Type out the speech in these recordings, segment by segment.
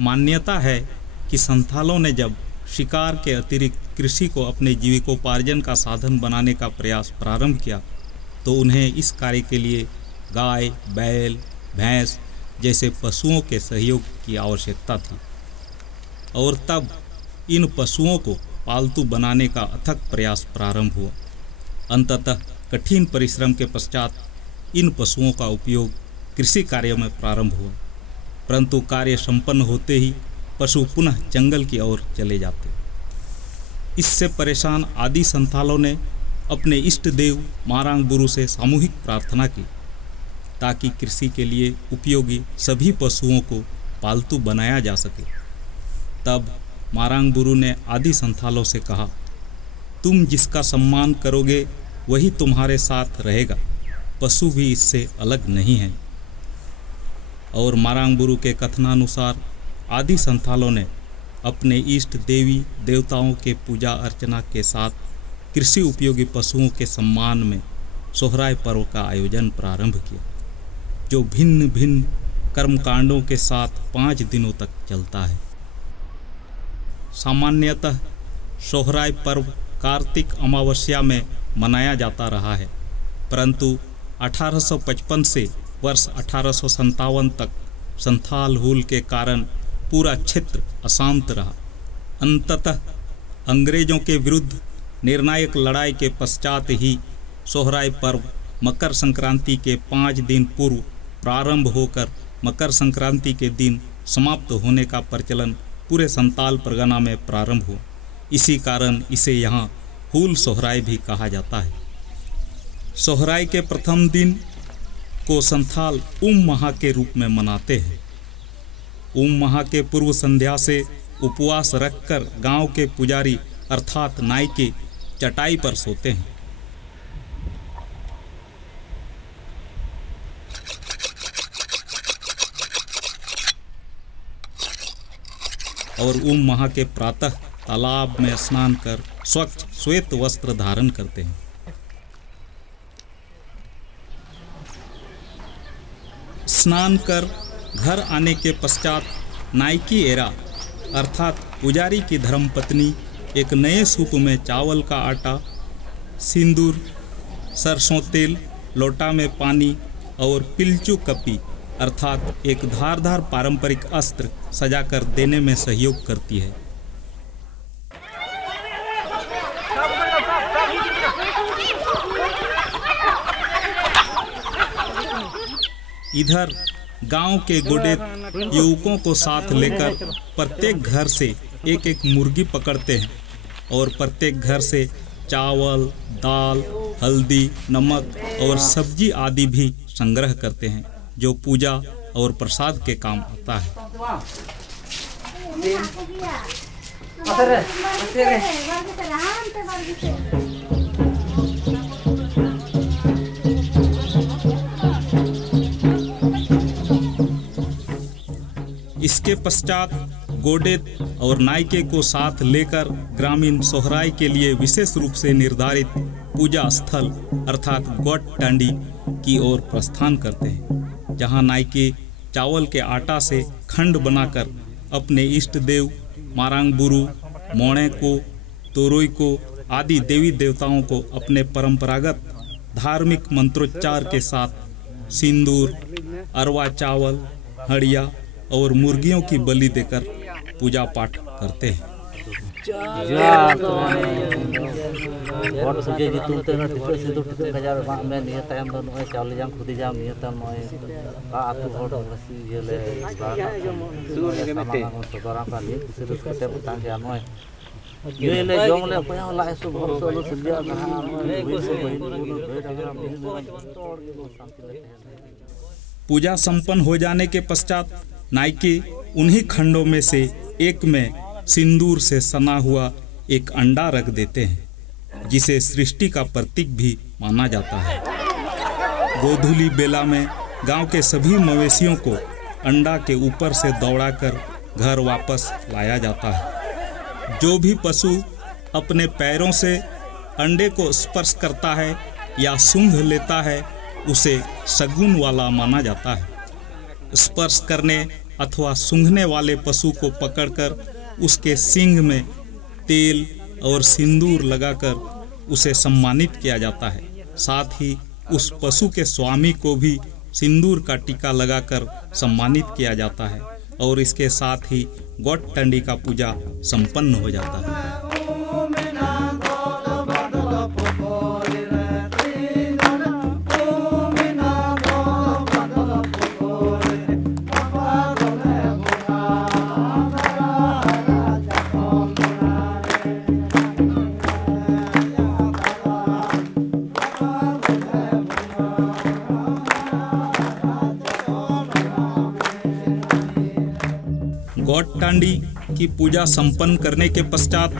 मान्यता है कि संथालों ने जब शिकार के अतिरिक्त कृषि को अपने जीविकोपार्जन का साधन बनाने का प्रयास प्रारंभ किया तो उन्हें इस कार्य के लिए गाय, बैल, भैंस जैसे पशुओं के सहयोग की आवश्यकता थी और तब इन पशुओं को पालतू बनाने का अथक प्रयास प्रारंभ हुआ। अंततः कठिन परिश्रम के पश्चात इन पशुओं का उपयोग कृषि कार्य में प्रारंभ हुआ, परंतु कार्य संपन्न होते ही पशु पुनः जंगल की ओर चले जाते। इससे परेशान आदि संथालों ने अपने इष्ट देव मारांग बुरु से सामूहिक प्रार्थना की ताकि कृषि के लिए उपयोगी सभी पशुओं को पालतू बनाया जा सके। तब मारांग बुरु ने आदि संथालों से कहा, तुम जिसका सम्मान करोगे वही तुम्हारे साथ रहेगा, पशु भी इससे अलग नहीं है। और मारांग बुरु के कथनानुसार आदि संथालों ने अपने इष्ट देवी देवताओं के पूजा अर्चना के साथ कृषि उपयोगी पशुओं के सम्मान में सोहराय पर्व का आयोजन प्रारंभ किया, जो भिन्न भिन्न कर्मकांडों के साथ 5 दिनों तक चलता है। सामान्यतः सोहराय पर्व कार्तिक अमावस्या में मनाया जाता रहा है, परंतु 1855 से वर्ष 1857 तक संथाल हुल के कारण पूरा क्षेत्र अशांत रहा। अंततः अंग्रेजों के विरुद्ध निर्णायक लड़ाई के पश्चात ही सोहराय पर्व मकर संक्रांति के 5 दिन पूर्व प्रारंभ होकर मकर संक्रांति के दिन समाप्त होने का प्रचलन पूरे संताल परगना में प्रारंभ हुआ। इसी कारण इसे यहाँ हुल सोहराय भी कहा जाता है। सोहराय के प्रथम दिन को संथाल उम महा के रूप में मनाते हैं। उम महा के पूर्व संध्या से उपवास रखकर गांव के पुजारी अर्थात नाई के चटाई पर सोते हैं। और उम महा के प्रातः तालाब में स्नान कर स्वच्छ श्वेत वस्त्र धारण करते हैं। स्नान कर घर आने के पश्चात नायकी एरा अर्थात पुजारी की धर्मपत्नी एक नए सूप में चावल का आटा, सिंदूर, सरसों तेल, लोटा में पानी और पिलचू कपी अर्थात एक धारदार पारंपरिक अस्त्र सजाकर देने में सहयोग करती है। इधर गांव के गोडेत युवकों को साथ लेकर प्रत्येक घर से एक एक मुर्गी पकड़ते हैं और प्रत्येक घर से चावल, दाल, हल्दी, नमक और सब्जी आदि भी संग्रह करते हैं, जो पूजा और प्रसाद के काम आता है। इसके पश्चात गोडेत और नायके को साथ लेकर ग्रामीण सोहराय के लिए विशेष रूप से निर्धारित पूजा स्थल अर्थात गोट टांडी की ओर प्रस्थान करते हैं, जहां नायके चावल के आटा से खंड बनाकर अपने इष्ट देव मारांग बुरु, मोणे को, तोरोई को आदि देवी देवताओं को अपने परंपरागत धार्मिक मंत्रोच्चार के साथ सिंदूर, अरवा चावल, हड़िया और मुर्गियों की बलि देकर पूजा पाठ करते हैं। पूजा संपन्न हो जाने के पश्चात नायके उन्हीं खंडों में से एक में सिंदूर से सना हुआ एक अंडा रख देते हैं, जिसे सृष्टि का प्रतीक भी माना जाता है। गोधूली बेला में गांव के सभी मवेशियों को अंडा के ऊपर से दौड़ाकर घर वापस लाया जाता है। जो भी पशु अपने पैरों से अंडे को स्पर्श करता है या सूंघ लेता है, उसे शगुन वाला माना जाता है। स्पर्श करने अथवा सूंघने वाले पशु को पकड़कर उसके सींग में तेल और सिंदूर लगाकर उसे सम्मानित किया जाता है। साथ ही उस पशु के स्वामी को भी सिंदूर का टीका लगाकर सम्मानित किया जाता है और इसके साथ ही गोटटंडी का पूजा संपन्न हो जाता है। गोटटंडी की पूजा संपन्न करने के पश्चात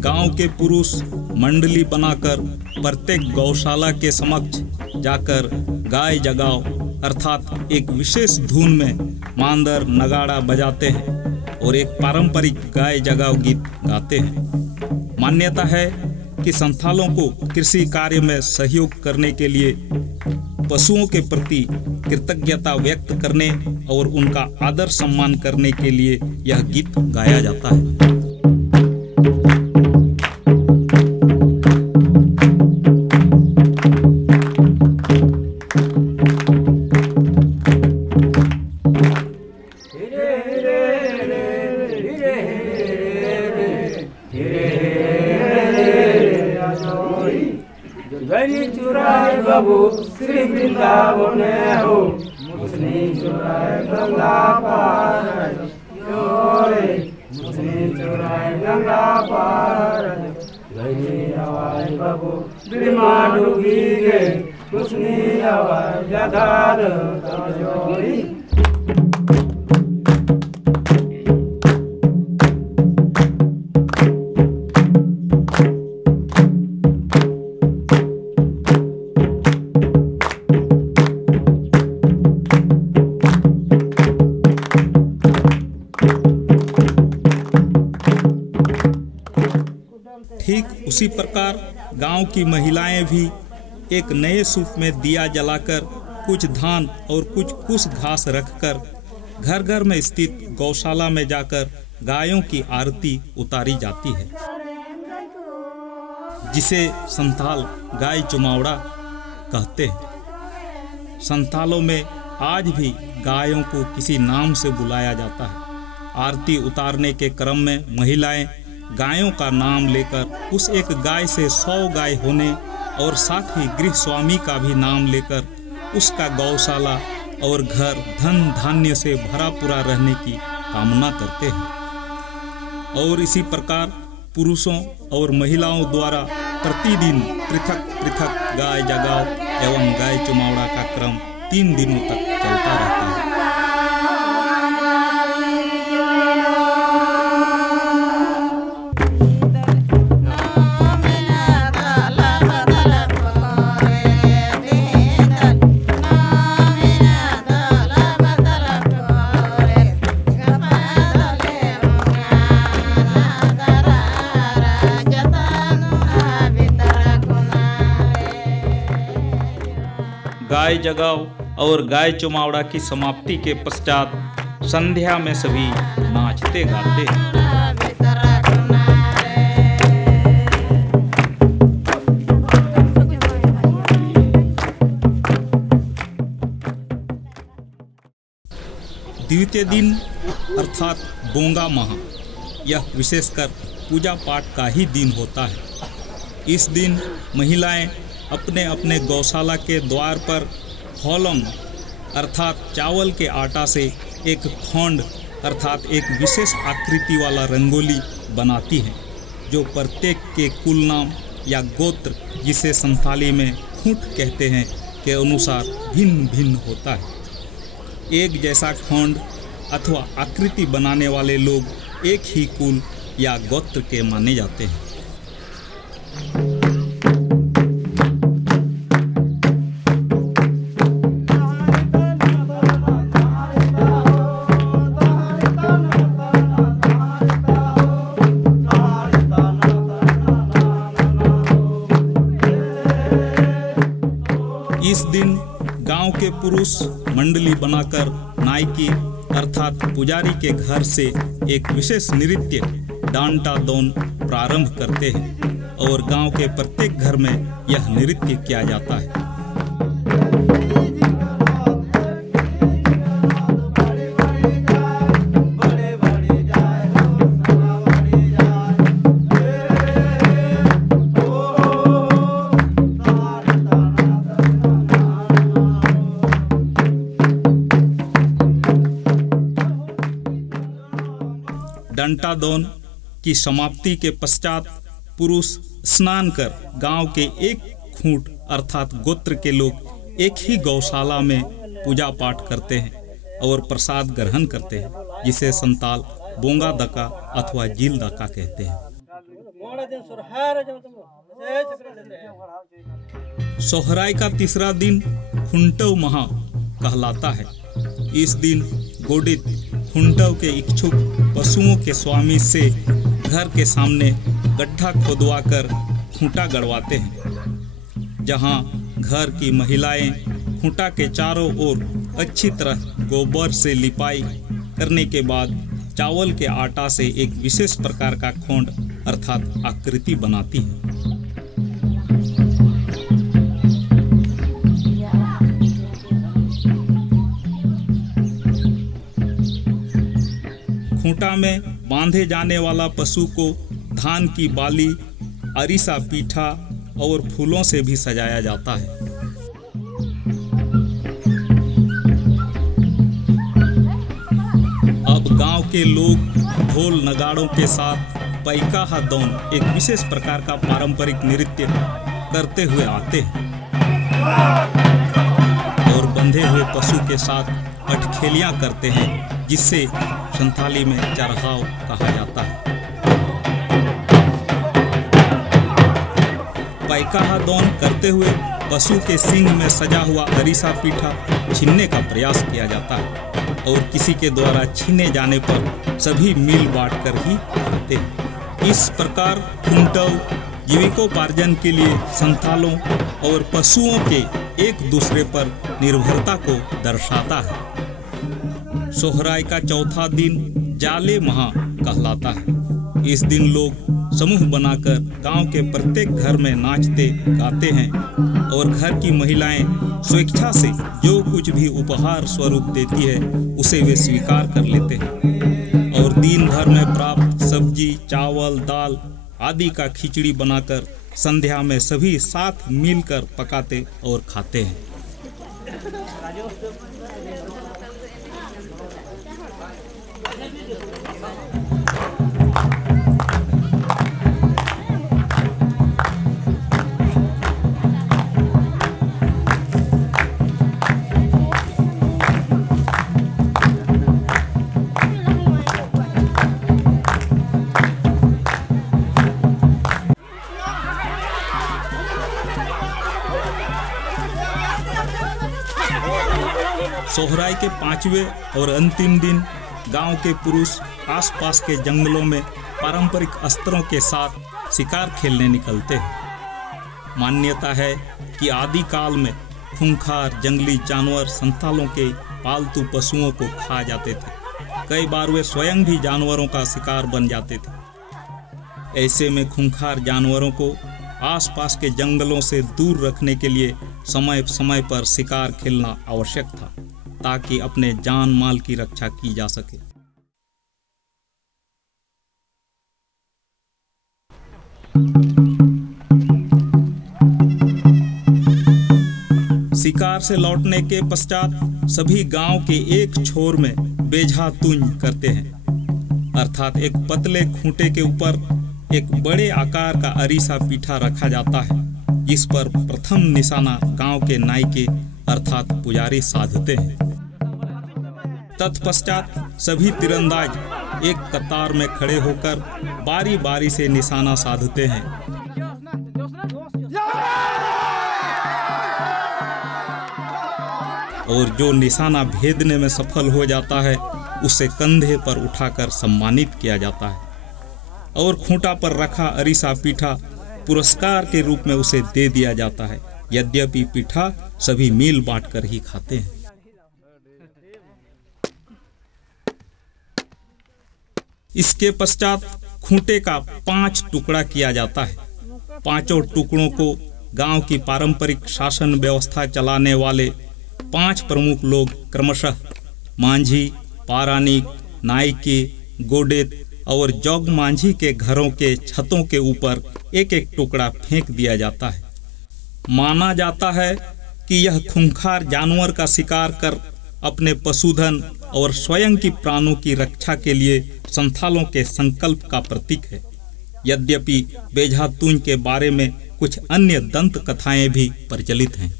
गांव के पुरुष मंडली बनाकर प्रत्येक गौशाला के समक्ष जाकर गाय जगाओ अर्थात एक विशेष धुन में मांदर नगाड़ा बजाते हैं और एक पारंपरिक गाय जगाओ गीत गाते हैं। मान्यता है कि संथालों को कृषि कार्य में सहयोग करने के लिए पशुओं के प्रति कृतज्ञता व्यक्त करने और उनका आदर सम्मान करने के लिए यह गीत गाया जाता है। बाबू श्री वृंदावन हो मुसनी चुराए गंगा पार मुसनी चुराए गंगा पार गई आवाज बाबू बिरमा डूबी गे मुसनी आवाज जधार जोड़ी। ठीक उसी प्रकार गांव की महिलाएं भी एक नए सूप में दिया जलाकर कुछ धान और कुछ कुछ घास रखकर घर घर में स्थित गौशाला में जाकर गायों की आरती उतारी जाती है, जिसे संथाल गाय चुमावड़ा कहते हैं। संथालों में आज भी गायों को किसी नाम से बुलाया जाता है। आरती उतारने के क्रम में महिलाएं गायों का नाम लेकर उस एक गाय से 100 गाय होने और साथ ही गृह स्वामी का भी नाम लेकर उसका गौशाला और घर धन धान्य से भरा पूरा रहने की कामना करते हैं। और इसी प्रकार पुरुषों और महिलाओं द्वारा प्रतिदिन पृथक पृथक गाय जगाओ एवं गाय चुमावड़ा का क्रम 3 दिनों तक चलता रहता है। गाय जगाओ और गाय चुमावड़ा की समाप्ति के पश्चात संध्या में सभी नाचते गाते हैं। द्वितीय दिन अर्थात बोंगा माह, यह विशेषकर पूजा पाठ का ही दिन होता है। इस दिन महिलाएं अपने अपने गौशाला के द्वार पर होलम अर्थात चावल के आटा से एक खोंड अर्थात एक विशेष आकृति वाला रंगोली बनाती हैं, जो प्रत्येक के कुल नाम या गोत्र, जिसे संथाली में खूंट कहते हैं, के अनुसार भिन्न भिन्न होता है। एक जैसा खोंड अथवा आकृति बनाने वाले लोग एक ही कुल या गोत्र के माने जाते हैं। इस दिन गांव के पुरुष मंडली बनाकर नाई की अर्थात पुजारी के घर से एक विशेष नृत्य डांटा दोन प्रारंभ करते हैं और गांव के प्रत्येक घर में यह नृत्य किया जाता है। डंटा दोन की समाप्ति के पश्चात पुरुष स्नान कर गांव के एक खूंट अर्थात गोत्र के लोग एक ही गौशाला में पूजा पाठ करते हैं और प्रसाद ग्रहण करते हैं, जिसे संताल बोंगा दका अथवा जील दका कहते हैं। सोहराय का तीसरा दिन खुंटव महा कहलाता है। इस दिन गोडित खुंटव के इच्छुक पशुओं के स्वामी से घर के सामने गड्ढा खोदवाकर खूंटा गड़वाते हैं, जहां घर की महिलाएं खूंटा के चारों ओर अच्छी तरह गोबर से लिपाई करने के बाद चावल के आटा से एक विशेष प्रकार का खोंड अर्थात आकृति बनाती हैं। खूंटा में बांधे जाने वाला पशु को धान की बाली, अरिसा पीठा और फूलों से भी सजाया जाता है। अब गांव के लोग ढोल नगाड़ों के साथ पैकाहा दौन एक विशेष प्रकार का पारंपरिक नृत्य करते हुए आते हैं और बंधे हुए पशु के साथ अटखेलियां करते हैं, जिससे संथाली में चरहाव कहा जाता है। पैकाहा दौन करते हुए पशु के सींग में सजा हुआ अरिसा पीठा छीनने का प्रयास किया जाता है और किसी के द्वारा छीने जाने पर सभी मिल बांट कर ही खाते हैं। इस प्रकार खुंटव जीविकोपार्जन के लिए संथालों और पशुओं के एक दूसरे पर निर्भरता को दर्शाता है। सोहराय का चौथा दिन जाले महा कहलाता है। इस दिन लोग समूह बनाकर गांव के प्रत्येक घर में नाचते गाते हैं और घर की महिलाएं स्वेच्छा से जो कुछ भी उपहार स्वरूप देती है उसे वे स्वीकार कर लेते हैं और दिन भर में प्राप्त सब्जी, चावल, दाल आदि का खिचड़ी बनाकर संध्या में सभी साथ मिलकर पकाते और खाते हैं। सोहराय के पांचवें और अंतिम दिन गांव के पुरुष आसपास के जंगलों में पारंपरिक अस्त्रों के साथ शिकार खेलने निकलते हैं। मान्यता है कि आदि काल में खूंखार जंगली जानवर संथालों के पालतू पशुओं को खा जाते थे। कई बार वे स्वयं भी जानवरों का शिकार बन जाते थे। ऐसे में खूंखार जानवरों को आसपास के जंगलों से दूर रखने के लिए समय समय पर शिकार खेलना आवश्यक था, ताकि अपने जान माल की रक्षा की जा सके। शिकार से लौटने के पश्चात सभी गांव के एक छोर में बेझा तुंज करते हैं, अर्थात एक पतले खूंटे के ऊपर एक बड़े आकार का अरिसा पीठा रखा जाता है, जिस पर प्रथम निशाना गांव के नायके अर्थात पुजारी साधते हैं। तत्पश्चात सभी तीरंदाज एक कतार में खड़े होकर बारी बारी से निशाना साधते हैं। और जो निशाना भेदने में सफल हो जाता है उसे कंधे पर उठाकर सम्मानित किया जाता है और खूंटा पर रखा अरिसा पीठा पुरस्कार के रूप में उसे दे दिया जाता है। यद्यपि पीठा सभी मिल बांट कर ही खाते हैं। इसके पश्चात खूंटे का 5 टुकड़ा किया जाता है। 5 टुकड़ों को गांव की पारंपरिक शासन व्यवस्था चलाने वाले 5 प्रमुख लोग क्रमशः मांझी, पारानिक, नायके, गोडेत और जोग मांझी के घरों के छतों के ऊपर एक एक टुकड़ा फेंक दिया जाता है। माना जाता है कि यह खूंखार जानवर का शिकार कर अपने पशुधन और स्वयं की प्राणों की रक्षा के लिए संथालों के संकल्प का प्रतीक है। यद्यपि बेझातून के बारे में कुछ अन्य दंत कथाएं भी प्रचलित हैं।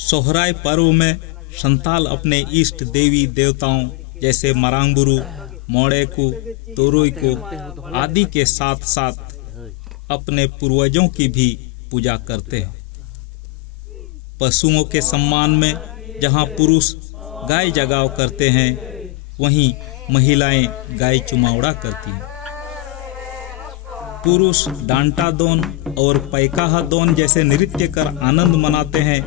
सोहराय पर्व में संथाल अपने इष्ट देवी देवताओं जैसे मरांगबुरु, मोड़ेकु, तोरोईको आदि के साथ साथ अपने पूर्वजों की भी पूजा करते हैं। पशुओं के सम्मान में जहां पुरुष गाय जगाव करते हैं, वहीं महिलाएं गाय चुमावड़ा करती हैं। पुरुष डांटा दोन और पैकाहा दोन जैसे नृत्य कर आनंद मनाते हैं,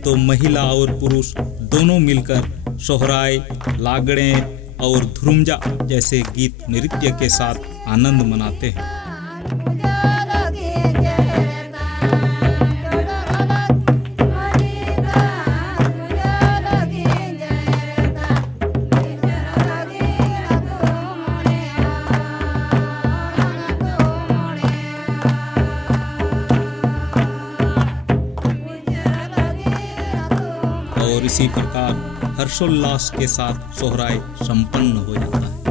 तो महिला और पुरुष दोनों मिलकर सोहराय, लागड़े और धुरुमजा जैसे गीत नृत्य के साथ आनंद मनाते हैं। और इसी प्रकार हर्षोल्लास के साथ सोहराय संपन्न हो जाता है।